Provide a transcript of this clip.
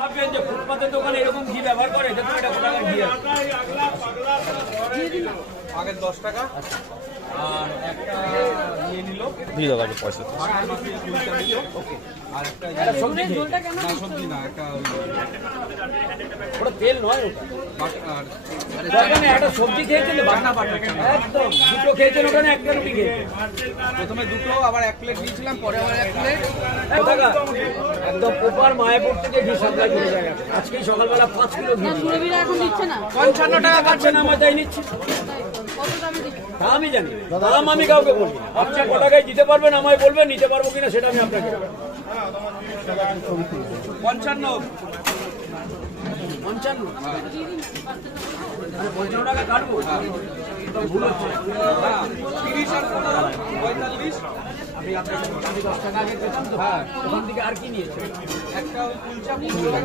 ফুটপাতের দোকানে এরকম ঘি ব্যবহার করে এটা কত টাকা ঘি আগে 10 টাকা আর একটা নিয়ে নিল দিয়ে দাও আগে পয়সা ওকে আর একটা সবজি না সবজি না একটা ওটা তেল নয় ওটা ওখানে একটা সবজি খেয়েছেন বাটা বাটা একদম দুটো খেয়েছেন ওখানে একটা রুটি খেয়েছেন প্রথমে দুটো আবার এক প্লেট দিয়েছিলাম পরে আবার এক প্লেট একদম প্রপার মায়াপুর থেকে ঘি সাপ্লাই করে যায় আজকে সকালবেলা 5 কিলো ঘি সুরভিরা এখন দিচ্ছে না 55 টাকা কাটছে না আমার তাই নিচ্ছি কত দামে দিচ্ছে আমি জানি দাম আমি কাউকে বলবি না আপনি কত টাকায় দিতে পারবেন আমায় বলবেন নিতে পারবো কিনা সেটা আমি আপনাকে 55 55 টাকা কাটবো ভুল হচ্ছে 30 আর 45 আমি আপনাকে 10 টাকা আগে পেতাম তো ওখান থেকে আর কি নিয়েছে একটা কুলচা